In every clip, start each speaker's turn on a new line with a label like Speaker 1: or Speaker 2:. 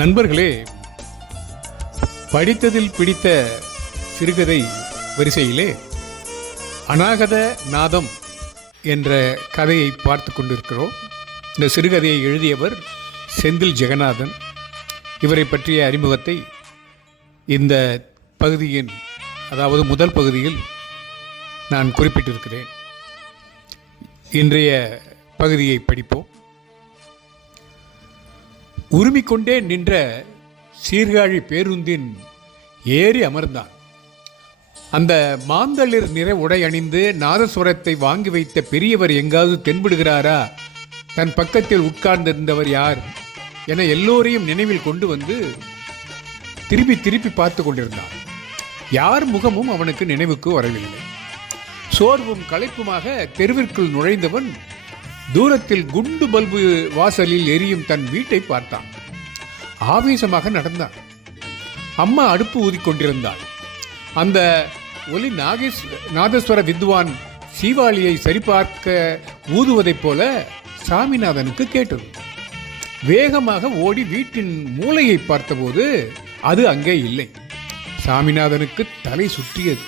Speaker 1: நண்பர்களே படித்ததில் பிடித்த சிறுகதை வரிசையிலே அநாகத நாதம் என்ற கதையை பார்த்து கொண்டிருக்கிறோம். இந்த சிறுகதையை எழுதியவர் செந்தில் ஜெகநாதன். இவரை பற்றிய அறிமுகத்தை இந்த பகுதியின் அதாவது முதல் பகுதியில் நான் குறிப்பிட்டிருக்கிறேன். இன்றைய பகுதியை படிப்போம். உருமிக்கொண்டே நின்ற சீர்காழி பேருந்தின் ஏறி அமர்ந்தான். அந்த மாந்தளிர் நிற உடை அணிந்து நாதஸ்வரத்தை வாங்கி வைத்த பெரியவர் எங்காவது தென்படுகிறாரா? தன் பக்கத்தில் உட்கார்ந்திருந்தவர் யார்? என எல்லோரையும் நினைவில் கொண்டு வந்து திருப்பி திருப்பி பார்த்து கொண்டிருந்தான். யார் முகமும் அவனுக்கு நினைவுக்கு வரவில்லை. சோர்வும் களைப்புமாக தெருவிற்குள் நுழைந்தவன் தூரத்தில் குண்டு பல்பு வாசலில் எரியும் தன் வீட்டை பார்த்தான். ஆவேசமாக நடந்தான். அம்மா அடுப்பு ஊதிக்கொண்டிருந்தாள் அந்த ஒலி நாகேஸ் நாதஸ்வர வித்வான் சீவாளியை சரிபார்க்க ஊதுவதைப் போல சாமிநாதனுக்கு கேட்டது. வேகமாக ஓடி வீட்டின் மூலையை பார்த்தபோது அது அங்கே இல்லை. சாமிநாதனுக்கு தலை சுற்றியது.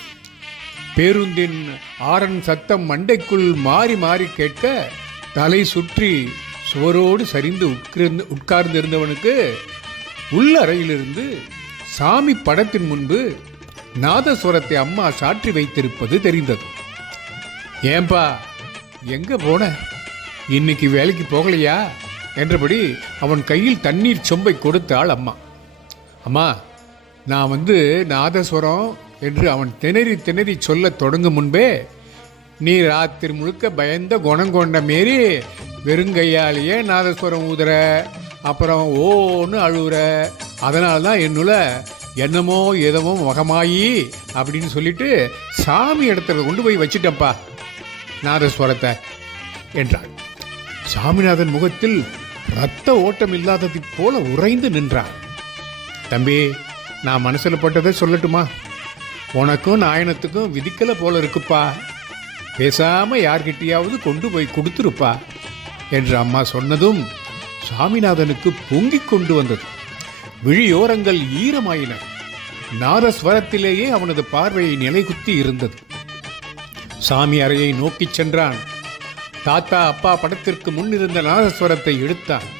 Speaker 1: பேருந்தின் ஆரன் சத்தம் மண்டைக்குள் மாறி மாறி கேட்க தலை சுற்றி சுவரோடு சரிந்து உட்கிருந்து உட்கார்ந்திருந்தவனுக்கு உள்ள அறையிலிருந்து சாமி படத்தின் முன்பு நாதஸ்வரத்தை அம்மா சாற்றி வைத்திருப்பது தெரிந்தது. ஏன்பா எங்க போன? இன்னைக்கு வேலைக்கு போகலையா? என்றபடி அவன் கையில் தண்ணீர் சொம்பை கொடுத்தாள் அம்மா. அம்மா நான் வந்து நாதஸ்வரம் என்று அவன் திணறி திணறி சொல்லத் தொடங்கும் முன்பே நீ ராத்திரி முழுக்க பயந்த குணம் கொண்ட மாரி வெறுங்கையாலேயே நாதஸ்வரம் ஊதுற அப்புறம் ஓன்னு அழுகுற அதனால தான் என்னுள்ள என்னமோ எதமோ முகமாயி அப்படின்னு சொல்லிட்டு சாமி இடத்துல கொண்டு போய் வச்சிட்டேன்ப்பா நாதஸ்வரத்தை என்றாள். சாமிநாதன் முகத்தில் ரத்த ஓட்டம் இல்லாததைப் போல உறைந்து நின்றான். தம்பி நான் மனசில் பட்டதை சொல்லட்டுமா? உனக்கும் நாயனத்துக்கும் விதிக்கலை போல இருக்குப்பா. பேசாமல் யார்கிட்டயாவது கொண்டு போய் கொடுத்துருப்பா என்று அம்மா சொன்னதும் சாமிநாதனுக்கு பொங்கிக் கொண்டு வந்தது. விழியோரங்கள் ஈரமாயின. நாதஸ்வரத்திலேயே அவனது பார்வையை நிலைகுத்தி இருந்தது. சாமி அறையை நோக்கிச் சென்றான். தாத்தா அப்பா படத்திற்கு முன்னிருந்த நாதஸ்வரத்தை எடுத்தான்.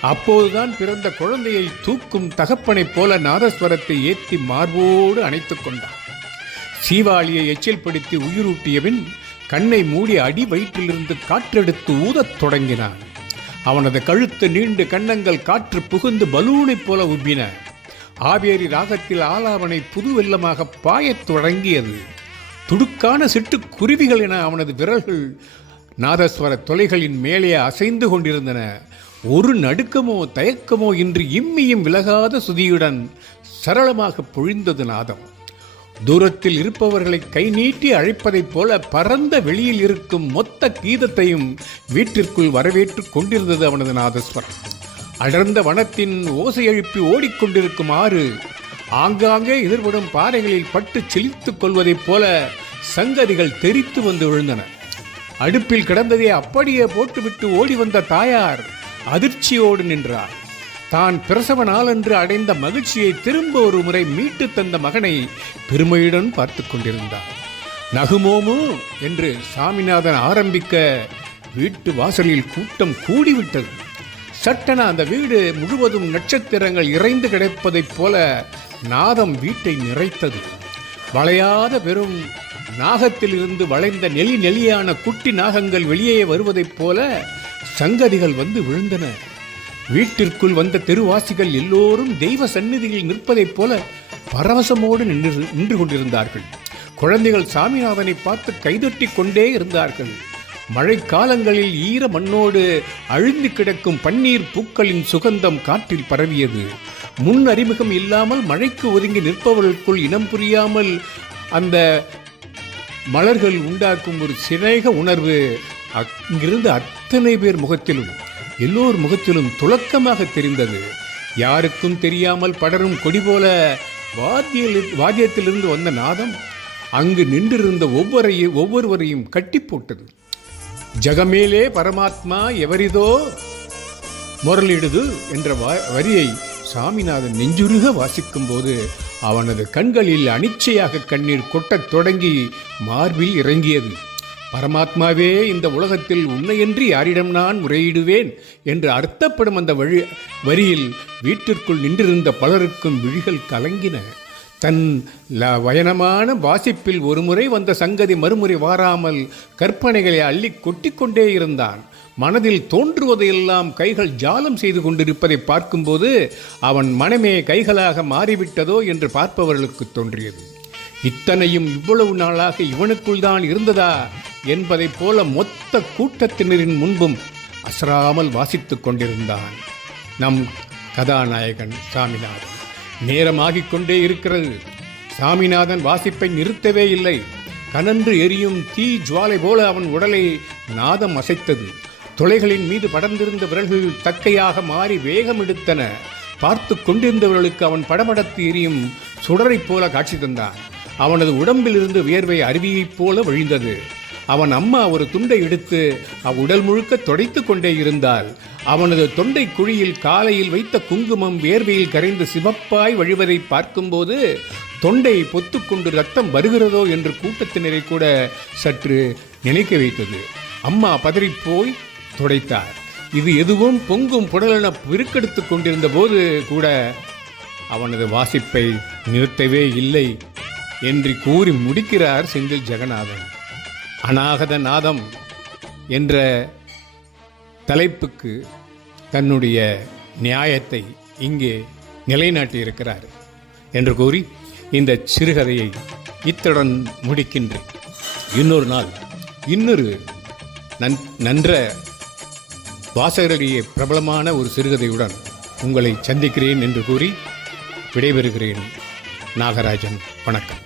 Speaker 1: அப்போதுதான் பிறந்த குழந்தையை தூக்கும் தகப்பனைப் போல நாதஸ்வரத்தை ஏற்றி மார்போடு அணைத்துக் கொண்டான். சீவாளியை எச்சில்படுத்தி உயிரூட்டியபின் கண்ணை மூடி அடி வயிற்றிலிருந்து காற்றெடுத்து ஊதத் தொடங்கினான். அவனது கழுத்து நீண்டு கன்னங்கள் காற்று புகுந்து பலூனைப் போல உப்பின. ஆவேரி ராகத்தில் ஆலாவனை புது வெள்ளமாக பாயத் தொடங்கியது. துடுக்கான சிட்டுக் குருவிகள் என அவனது விரல்கள் நாதஸ்வர தொலைகளின் மேலே அசைந்து கொண்டிருந்தன. ஒரு நடுக்கமோ தயக்கமோ இன்று இம்மியும் விலகாத சுதியுடன் சரளமாக பொழிந்தது நாதம். தூரத்தில் இருப்பவர்களை கை நீட்டி அழைப்பதைப் போல பரந்த வெளியில் இருக்கும் மொத்த கீதத்தையும் வீட்டிற்குள் வரவேற்றுக் கொண்டிருந்தது அவனது நாதஸ்வரம். அடர்ந்த வனத்தின் ஓசை எழுப்பி ஓடிக்கொண்டிருக்கும் ஆறு ஆங்காங்கே எதிர்படும் பாறைகளில் பட்டு செழித்துக் கொள்வதைப் போல சங்கதிகள் தெரித்து வந்து விழுந்தன. அடுப்பில் கிடந்ததை அப்படியே போட்டுவிட்டு ஓடி வந்த தாயார் அதிர்ச்சியோடு நின்றார். தான் பிரசவ நாளன்று அடைந்த மகிழ்ச்சியை திரும்ப ஒரு முறை மீட்டு தந்த மகனை பெருமையுடன் பார்த்து கொண்டிருந்தார் நகுமோமு என்று சாமிநாதன் ஆரம்பிக்க வீட்டு வாசலில் கூட்டம் கூடிவிட்டது. சட்டென அந்த வீடு முழுவதும் நட்சத்திரங்கள் இறைந்து கிடப்பதைப் போல நாதம் வீட்டை நிறைத்தது. வளையாத பெரும் நாகத்திலிருந்து வளைந்த நெலி நெலியான குட்டி நாகங்கள் வெளியே வருவதைப் போல சங்கதிகள் வந்து விழுந்தன. வீட்டிற்குள் வந்த தெருவாசிகள் எல்லோரும் தெய்வ சந்நிதியில் நிற்பதைப் போல பரவசமோடு நின்று நின்று கொண்டிருந்தார்கள். குழந்தைகள் சாமிநாதனை பார்த்து கைதட்டி கொண்டே இருந்தார்கள். மழைக்காலங்களில் ஈர மண்ணோடு அழுந்து கிடக்கும் பன்னீர் பூக்களின் சுகந்தம் காற்றில் பரவியது. முன் அறிமுகம் இல்லாமல் மழைக்கு ஒதுங்கி நிற்பவர்களுக்குள் இனம் புரியாமல் அந்த மலர்கள் உண்டாக்கும் ஒரு சிநேக உணர்வு அங்கிருந்து அத்தனை பேர் முகத்திலும் எல்லோர் முகத்திலும் துலக்கமாக தெரிந்தது. யாருக்கும் தெரியாமல் படரும் கொடி போல வாத்தியில் வாத்தியத்திலிருந்து வந்த நாதம் அங்கு நின்றிருந்த ஒவ்வொரையும் ஒவ்வொருவரையும் கட்டி போட்டது. ஜகமேலே பரமாத்மா எவரிதோ முரளிடுது என்ற வ- வரியை சாமிநாதன் நெஞ்சுருக வாசிக்கும்போது அவனது கண்களில் அனிச்சையாக கண்ணீர் கொட்டத் தொடங்கி மார்பில் இறங்கியது. பரமாத்மாவே இந்த உலகத்தில் உன்னையன்றி யாரிடம் நான் முறையிடுவேன் என்று அர்த்தப்படும் அந்த வழி வரியில் வீட்டிற்குள் நின்றிருந்த பலருக்கும் விழிகள் கலங்கின. தன் ல வயனமான வாசிப்பில் ஒருமுறை வந்த சங்கதி மறுமுறை வாராமல் கற்பனைகளை அள்ளி கொட்டிக்கொண்டே இருந்தான். மனதில் தோன்றுவதையெல்லாம் கைகள் ஜாலம் செய்து கொண்டிருப்பதை பார்க்கும்போது அவன் மனமே கைகளாக மாறிவிட்டதோ என்று பார்ப்பவர்களுக்கு தோன்றியது. இத்தனையும் இவ்வளவு நாளாக இவனுக்குள் தான் இருந்ததா? என்பதைப் போல மொத்த கூட்டத்தினரின் முன்பும் அசராமல் வாசித்துக் கொண்டிருந்தான். நம் கதாநாயகன் சாமிநாதன். நேரமாகிக் கொண்டே இருக்கிறது. சாமிநாதன் வாசிப்பை நிறுத்தவே இல்லை. கனன்று எரியும் தீ ஜுவாலை போல அவன் உடலை நாதம் அசைத்தது. துளைகளின் மீது படர்ந்திருந்த விரல்கள் தக்கையாக மாறி வேகம் எடுத்தன. பார்த்து கொண்டிருந்தவர்களுக்கு அவன் படபடத்து எரியும் சுடரைப் போல காட்சி தந்தான். அவனது உடம்பிலிருந்து வியர்வை அருவியைப் போல வழிந்தது. அவன் அம்மா ஒரு துண்டை எடுத்து அவ்வுடல் முழுக்க தொடைத்து கொண்டே இருந்தாள். அவனது தொண்டை குழியில் காலையில் வைத்த குங்குமம் வேர்வையில் கரைந்து சிவப்பாய் வழிவதை பார்க்கும்போது தொண்டை பொத்துக்கொண்டு ரத்தம் வருகிறதோ என்று கூட்டத்தினரை கூட சற்று நினைக்க வைத்தது. அம்மா பதறிப்போய் துடைத்தார். இது எதுவும் பொங்கும் புடலென பெருக்கெடுத்துக் கொண்டிருந்த போது கூட அவனது வாசிப்பை நிறுத்தவே இல்லை என்று கூறி முடிக்கிறார் செந்தில் ஜெகநாதன். அநாகத நாதம் என்ற தலைப்புக்கு தன்னுடைய நியாயத்தை இங்கே நிலைநாட்டியிருக்கிறார் என்று கூறி இந்த சிறுகதையை இத்துடன் முடிக்கின்றேன். இன்னொரு நாள் இன்னொரு நன் நன்ற வாசகரிடையே பிரபலமான ஒரு சிறுகதையுடன் உங்களை சந்திக்கிறேன் என்று கூறி விடைபெறுகிறேன். நாகராஜன் வணக்கம்.